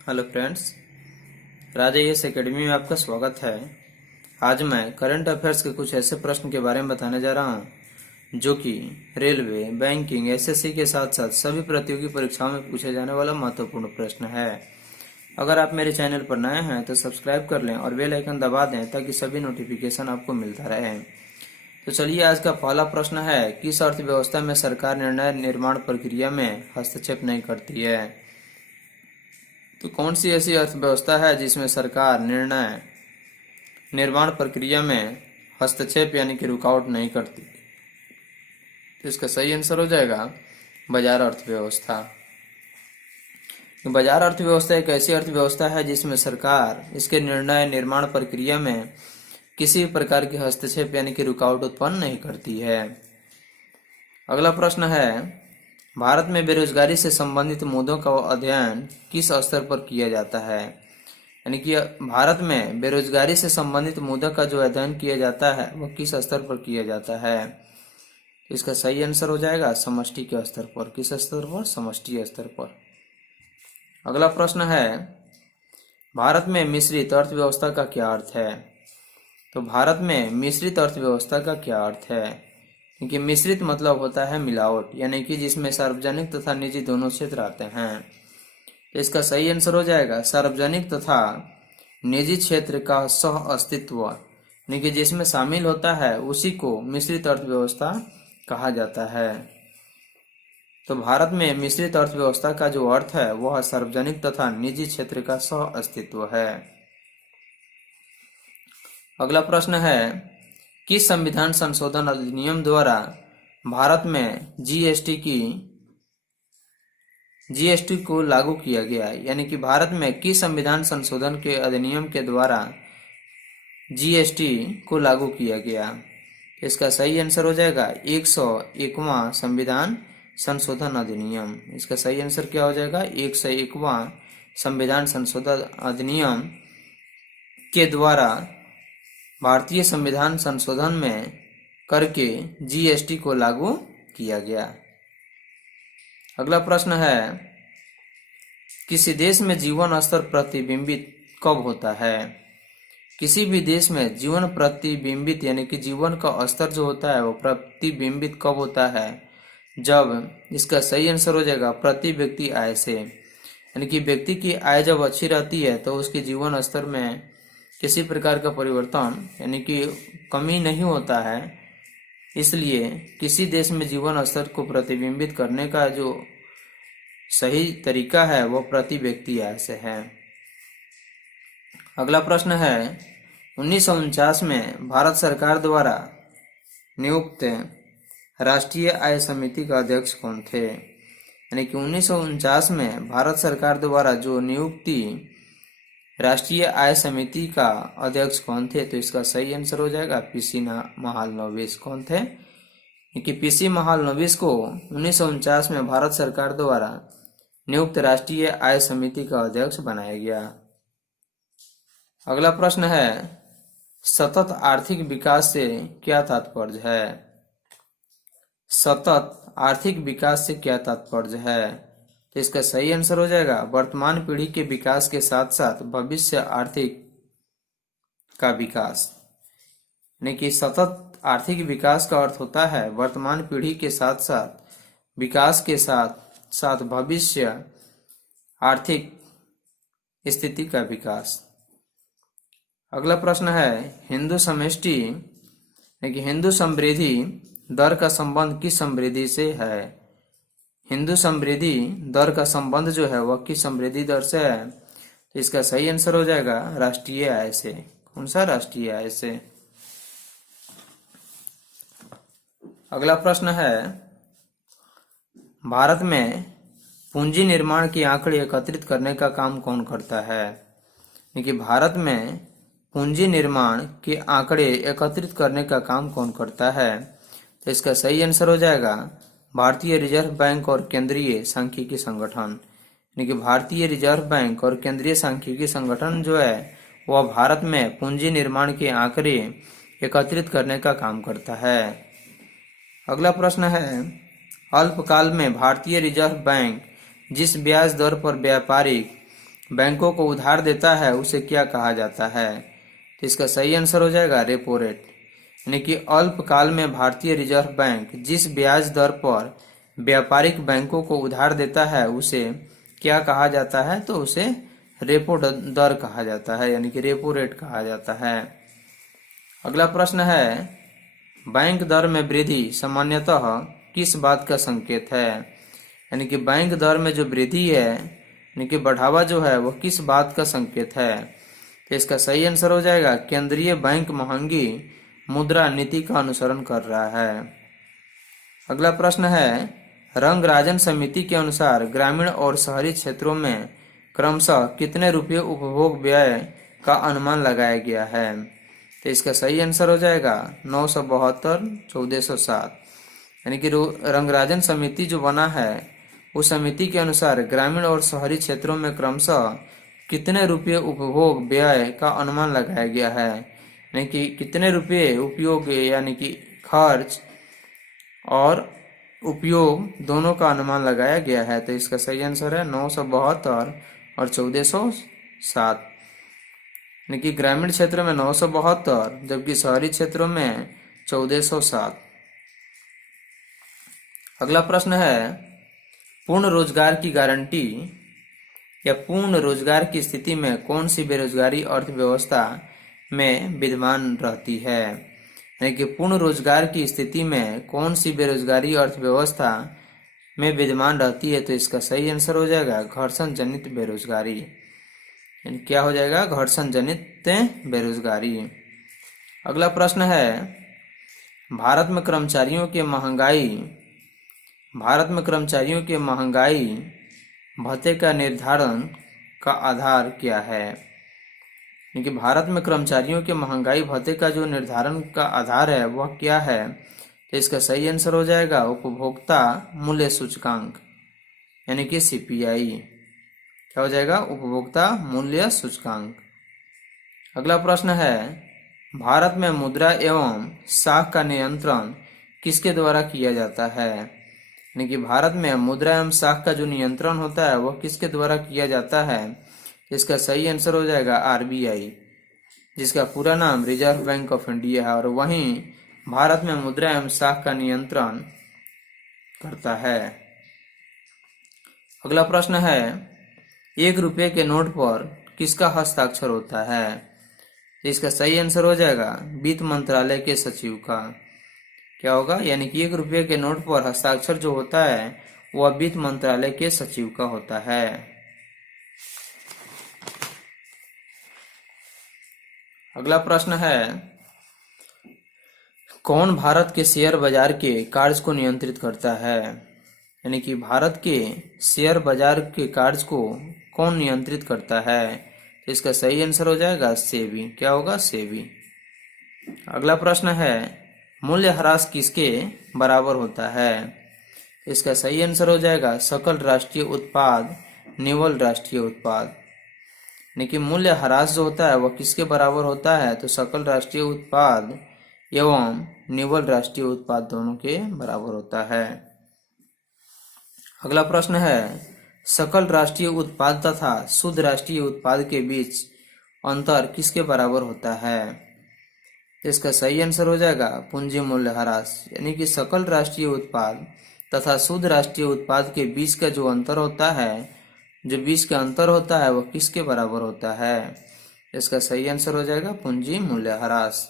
Hello friends, राजा academy में आपका स्वागत है। आज मैं करंट अफेयर्स के कुछ ऐसे प्रश्न के बारे में बताने जा रहा हूं जो कि रेलवे, बैंकिंग, एसएससी के साथ साथ सभी प्रतियोगी परीक्षाओं में पूछे जाने वाला महत्वपूर्ण प्रश्न है। अगर आप मेरे चैनल पर नए हैं तो सब्सक्राइब कर लें और बेल आइकन दबा दें ताकि सभी नोटिफिकेशन आपको मिलता रहे। तो चलिए, आज का पहला प्रश्न है, किस अर्थव्यवस्था में सरकार निर्णय निर्माण प्रक्रिया में हस्तक्षेप नहीं करती है? तो कौन सी ऐसी अर्थव्यवस्था है जिसमें सरकार निर्णय निर्माण प्रक्रिया में हस्तक्षेप यानी कि रुकावट नहीं करती? तो इसका सही आंसर हो जाएगा बाजार अर्थव्यवस्था। तो बाजार अर्थव्यवस्था एक ऐसी अर्थव्यवस्था है जिसमें सरकार इसके निर्णय निर्माण प्रक्रिया में किसी भी प्रकार की हस्तक्षेप यानी कि रुकावट उत्पन्न नहीं करती है। अगला प्रश्न है, भारत में बेरोजगारी से संबंधित मुद्दों का अध्ययन किस स्तर पर किया जाता है? यानी कि भारत में बेरोजगारी से संबंधित मुद्दों का जो अध्ययन किया जाता है वह किस स्तर पर किया जाता है? इसका सही आंसर हो जाएगा समष्टि के स्तर पर। किस स्तर पर? समष्टि स्तर पर। अगला प्रश्न है, भारत में मिश्रित अर्थव्यवस्था का क्या अर्थ है? तो भारत में मिश्रित अर्थव्यवस्था का क्या अर्थ है? क्योंकि मिश्रित मतलब होता है मिलावट, यानी कि जिसमें सार्वजनिक तथा निजी दोनों क्षेत्र आते हैं। तो इसका सही आंसर हो जाएगा सार्वजनिक तथा निजी क्षेत्र का सह अस्तित्व, यानी कि जिसमें शामिल होता है उसी को मिश्रित अर्थव्यवस्था कहा जाता है। तो भारत में मिश्रित अर्थव्यवस्था का जो अर्थ है वह सार्वजनिक तथा निजी क्षेत्र का सह अस्तित्व है। अगला प्रश्न है, किस संविधान संशोधन अधिनियम द्वारा भारत में जीएसटी को लागू किया गया? यानी कि भारत में किस संविधान संशोधन के अधिनियम के द्वारा जीएसटी को लागू किया गया? इसका सही आंसर हो जाएगा 101वां संविधान संशोधन अधिनियम। इसका सही आंसर क्या हो जाएगा? 101वां संविधान संशोधन अधिनियम के द्वारा भारतीय संविधान संशोधन में करके जीएसटी को लागू किया गया। अगला प्रश्न है, किसी देश में जीवन स्तर प्रतिबिंबित कब होता है? किसी भी देश में जीवन प्रतिबिंबित यानी कि जीवन का स्तर जो होता है वो प्रतिबिंबित कब होता है? जब इसका सही आंसर हो जाएगा प्रति व्यक्ति आय से, यानी कि व्यक्ति की आय जब अच्छी रहती है तो उसके जीवन स्तर में किसी प्रकार का परिवर्तन यानी कि कमी नहीं होता है। इसलिए किसी देश में जीवन स्तर को प्रतिबिंबित करने का जो सही तरीका है वह प्रति व्यक्ति आय से है। अगला प्रश्न है, 1949 में भारत सरकार द्वारा नियुक्त राष्ट्रीय आय समिति का अध्यक्ष कौन थे? यानी कि 1949 में भारत सरकार द्वारा जो नियुक्ति राष्ट्रीय आय समिति का अध्यक्ष कौन थे? तो इसका सही आंसर हो जाएगा पीसी महालनोबिस। कौन थे? कि पीसी महालनोबिस को 1949 में भारत सरकार द्वारा नियुक्त राष्ट्रीय आय समिति का अध्यक्ष बनाया गया। अगला प्रश्न है, सतत आर्थिक विकास से क्या तात्पर्य है? सतत आर्थिक विकास से क्या तात्पर्य है? तो इसका सही आंसर हो जाएगा वर्तमान पीढ़ी के विकास के साथ साथ भविष्य आर्थिक का विकास। यानी कि सतत आर्थिक विकास का अर्थ होता है वर्तमान पीढ़ी के साथ साथ विकास के साथ साथ भविष्य आर्थिक स्थिति का विकास। अगला प्रश्न है, हिंदू समष्टि यानी कि हिंदू समृद्धि दर का संबंध किस समृद्धि से है? हिंदू समृद्धि दर का संबंध जो है वह किस समृद्धि दर से है? तो इसका सही आंसर हो जाएगा राष्ट्रीय आय से। कौन सा? राष्ट्रीय आय से। अगला प्रश्न है, भारत में पूंजी निर्माण के आंकड़े एकत्रित करने का काम कौन करता है? यानी भारत में पूंजी निर्माण के आंकड़े एकत्रित करने का काम कौन करता है? तो इसका सही आंसर हो जाएगा भारतीय रिजर्व बैंक और केंद्रीय सांख्यिकी संगठन। यानी कि भारतीय रिजर्व बैंक और केंद्रीय सांख्यिकी संगठन जो है वह भारत में पूंजी निर्माण के आंकड़े एकत्रित करने का काम करता है। अगला प्रश्न है, अल्पकाल में भारतीय रिजर्व बैंक जिस ब्याज दर पर व्यापारिक बैंकों को उधार देता है उसे क्या कहा जाता है? तो इसका सही आंसर हो जाएगा रेपो रेट। यानी कि अल्पकाल में भारतीय रिजर्व बैंक जिस ब्याज दर पर व्यापारिक बैंकों को उधार देता है उसे क्या कहा जाता है? तो उसे रेपो दर कहा जाता है, यानी कि रेपो रेट कहा जाता है। अगला प्रश्न है, बैंक दर में वृद्धि सामान्यतः किस बात का संकेत है? यानी कि बैंक दर में जो वृद्धि है, यानी कि बढ़ावा जो है, वो किस बात का संकेत है? तो इसका सही आंसर हो जाएगा केंद्रीय बैंक महंगी मुद्रा नीति का अनुसरण कर रहा है। अगला प्रश्न है, रंगराजन समिति के अनुसार ग्रामीण और शहरी क्षेत्रों में क्रमशः कितने रुपये उपभोग व्यय का अनुमान लगाया गया है? तो इसका सही आंसर हो जाएगा 972 1407। यानी कि रंगराजन समिति जो बना है उस समिति के अनुसार ग्रामीण और शहरी क्षेत्रों में क्रमशः कितने रुपये उपभोग व्यय का अनुमान लगाया गया है, यानी कि कितने रुपये उपयोग यानी कि खर्च और उपयोग दोनों का अनुमान लगाया गया है। तो इसका सही आंसर है 972 और 1407। यानी कि ग्रामीण क्षेत्र में 972 जबकि शहरी क्षेत्रों में 1407। अगला प्रश्न है, पूर्ण रोजगार की गारंटी या पूर्ण रोजगार की स्थिति में कौन सी बेरोजगारी अर्थव्यवस्था में विद्यमान रहती है? यानी कि पूर्ण रोजगार की स्थिति में कौन सी बेरोजगारी अर्थव्यवस्था में विद्यमान रहती है? तो इसका सही आंसर हो जाएगा घर्षण जनित बेरोजगारी। यानी क्या हो जाएगा? घर्षण जनित बेरोजगारी। अगला प्रश्न है, भारत में कर्मचारियों के महंगाई भत्ते का निर्धारण का आधार क्या है? क्योंकि भारत में कर्मचारियों के महंगाई भत्ते का जो निर्धारण का आधार है वह क्या है? तो इसका सही आंसर हो जाएगा उपभोक्ता मूल्य सूचकांक, यानी कि सीपीआई। क्या हो जाएगा? उपभोक्ता मूल्य सूचकांक। अगला प्रश्न है, भारत में मुद्रा एवं साख का नियंत्रण किसके द्वारा किया जाता है? यानी कि भारत में मुद्रा एवं साख का जो नियंत्रण होता है वह किसके द्वारा किया जाता है? इसका सही आंसर हो जाएगा आरबीआई, जिसका पूरा नाम रिजर्व बैंक ऑफ इंडिया है, और वहीं भारत में मुद्रा एवं साख का नियंत्रण करता है। अगला प्रश्न है, 1 रुपये के नोट पर किसका हस्ताक्षर होता है? इसका सही आंसर हो जाएगा वित्त मंत्रालय के सचिव का। क्या होगा? यानी कि 1 रुपये के नोट पर हस्ताक्षर जो होता है वह वित्त मंत्रालय के सचिव का होता है। अगला प्रश्न है, कौन भारत के शेयर बाजार के कार्य को नियंत्रित करता है? यानी कि भारत के शेयर बाजार के कार्य को कौन नियंत्रित करता है? तो इसका सही आंसर हो जाएगा सेबी। क्या होगा? सेबी। अगला प्रश्न है, मूल्यह्रास किसके बराबर होता है? इसका सही आंसर हो जाएगा सकल राष्ट्रीय उत्पाद निव्वल राष्ट्रीय उत्पाद। यानी कि मूल्यह्रास जो होता है वह किसके बराबर होता है? तो सकल राष्ट्रीय उत्पाद एवं निव्वल राष्ट्रीय उत्पाद दोनों के बराबर होता है। अगला प्रश्न है, सकल राष्ट्रीय उत्पाद तथा शुद्ध राष्ट्रीय उत्पाद के बीच अंतर किसके बराबर होता है? इसका सही आंसर हो जाएगा पूंजी मूल्यह्रास। यानी कि सकल राष्ट्रीय उत्पाद तथा शुद्ध राष्ट्रीय उत्पाद के बीच का जो अंतर होता है, जो बीच का अंतर होता है वह किसके बराबर होता है? इसका सही आंसर हो जाएगा पूंजी मूल्यह्रास।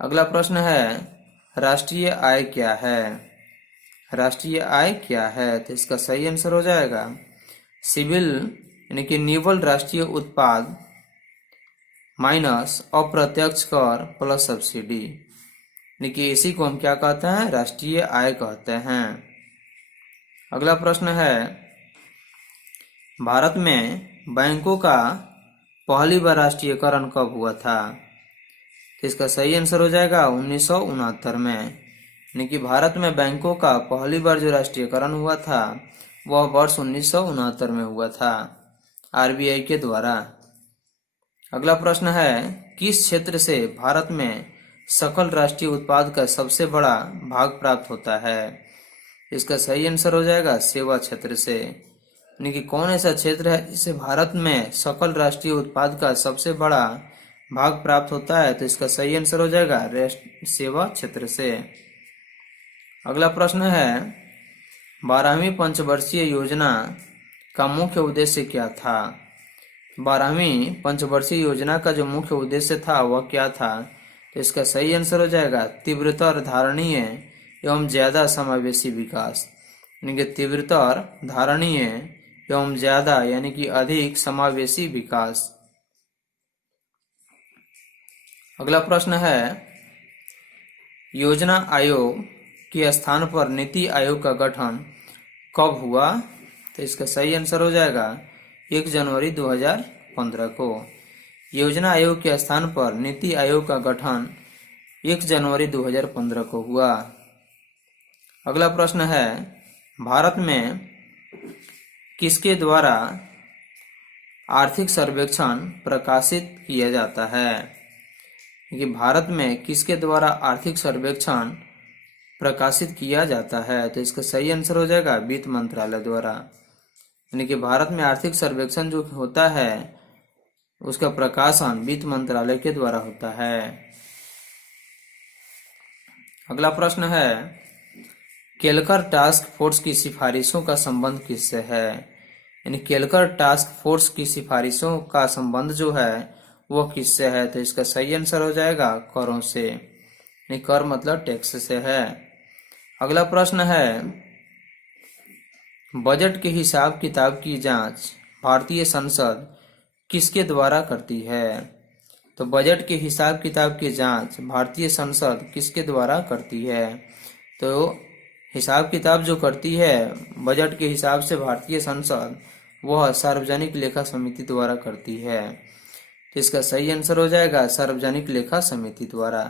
अगला प्रश्न है, राष्ट्रीय आय क्या है? राष्ट्रीय आय क्या है? तो इसका सही आंसर हो जाएगा सिविल यानी कि निव्वल राष्ट्रीय उत्पाद माइनस अप्रत्यक्ष कर प्लस सब्सिडी। यानी कि इसी को हम क्या कहते हैं? राष्ट्रीय आय कहते हैं। अगला प्रश्न है, भारत में बैंकों का पहली बार राष्ट्रीयकरण कब हुआ था? तो इसका सही आंसर हो जाएगा 1969 में। यानी कि भारत में बैंकों का पहली बार जो राष्ट्रीयकरण हुआ था वह वर्ष 1969 में हुआ था आरबीआई के द्वारा। अगला प्रश्न है, किस क्षेत्र से भारत में सकल राष्ट्रीय उत्पाद का सबसे बड़ा भाग प्राप्त होता है? इसका सही आंसर हो जाएगा सेवा क्षेत्र से। यानी कि कौन ऐसा क्षेत्र है जिसे भारत में सकल राष्ट्रीय उत्पाद का सबसे बड़ा भाग प्राप्त होता है? तो इसका सही आंसर हो जाएगा सेवा क्षेत्र से। अगला प्रश्न है 12वीं पंचवर्षीय योजना का मुख्य उद्देश्य क्या था? 12वीं पंचवर्षीय योजना का जो मुख्य उद्देश्य था वह क्या था? तो इसका सही आंसर हो जाएगा तीव्रतर, धारणीय एवं ज्यादा समावेशी विकास। यानी कि तीव्रतर, धारणीय एवं ज्यादा यानी कि अधिक समावेशी विकास। अगला प्रश्न है योजना आयोग के स्थान पर नीति आयोग का गठन कब हुआ? तो इसका सही आंसर हो जाएगा 1 जनवरी 2015 को। योजना आयोग के स्थान पर नीति आयोग का गठन 1 जनवरी 2015 को हुआ। अगला प्रश्न है भारत में किसके द्वारा आर्थिक सर्वेक्षण प्रकाशित किया जाता है? कि भारत में किसके द्वारा आर्थिक सर्वेक्षण प्रकाशित किया जाता है? तो इसका सही आंसर हो जाएगा वित्त मंत्रालय द्वारा। यानी कि भारत में आर्थिक सर्वेक्षण जो होता है उसका प्रकाशन वित्त मंत्रालय के द्वारा होता है। अगला प्रश्न है केलकर टास्क फोर्स की सिफारिशों का संबंध किससे है? यानी केलकर टास्क फोर्स की सिफारिशों का संबंध जो है वह किससे है? तो इसका सही आंसर हो जाएगा करों से। यानी कर मतलब टैक्स से है। अगला प्रश्न है बजट के हिसाब किताब की जांच भारतीय संसद किसके द्वारा करती है? तो बजट के हिसाब किताब की जांच भारतीय संसद किसके द्वारा करती है? तो हिसाब किताब जो करती है बजट के हिसाब से भारतीय संसद वह सार्वजनिक लेखा समिति द्वारा करती है। तो इसका सही आंसर हो जाएगा सार्वजनिक लेखा समिति द्वारा।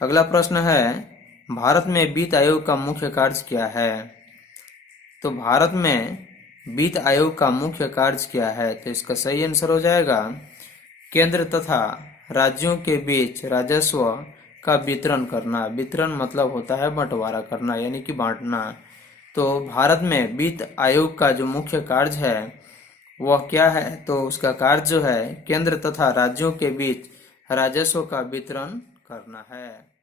अगला प्रश्न है भारत में वित्त आयोग का मुख्य कार्य क्या है? तो भारत में वित्त आयोग का मुख्य कार्य क्या है? तो इसका सही आंसर हो जाएगा केंद्र तथा राज्यों के बीच राजस्व का वितरण करना। वितरण मतलब होता है बंटवारा करना यानी कि बांटना। तो भारत में वित्त आयोग का जो मुख्य कार्य है वह क्या है? तो उसका कार्य जो है केंद्र तथा राज्यों के बीच राजस्व का वितरण करना है।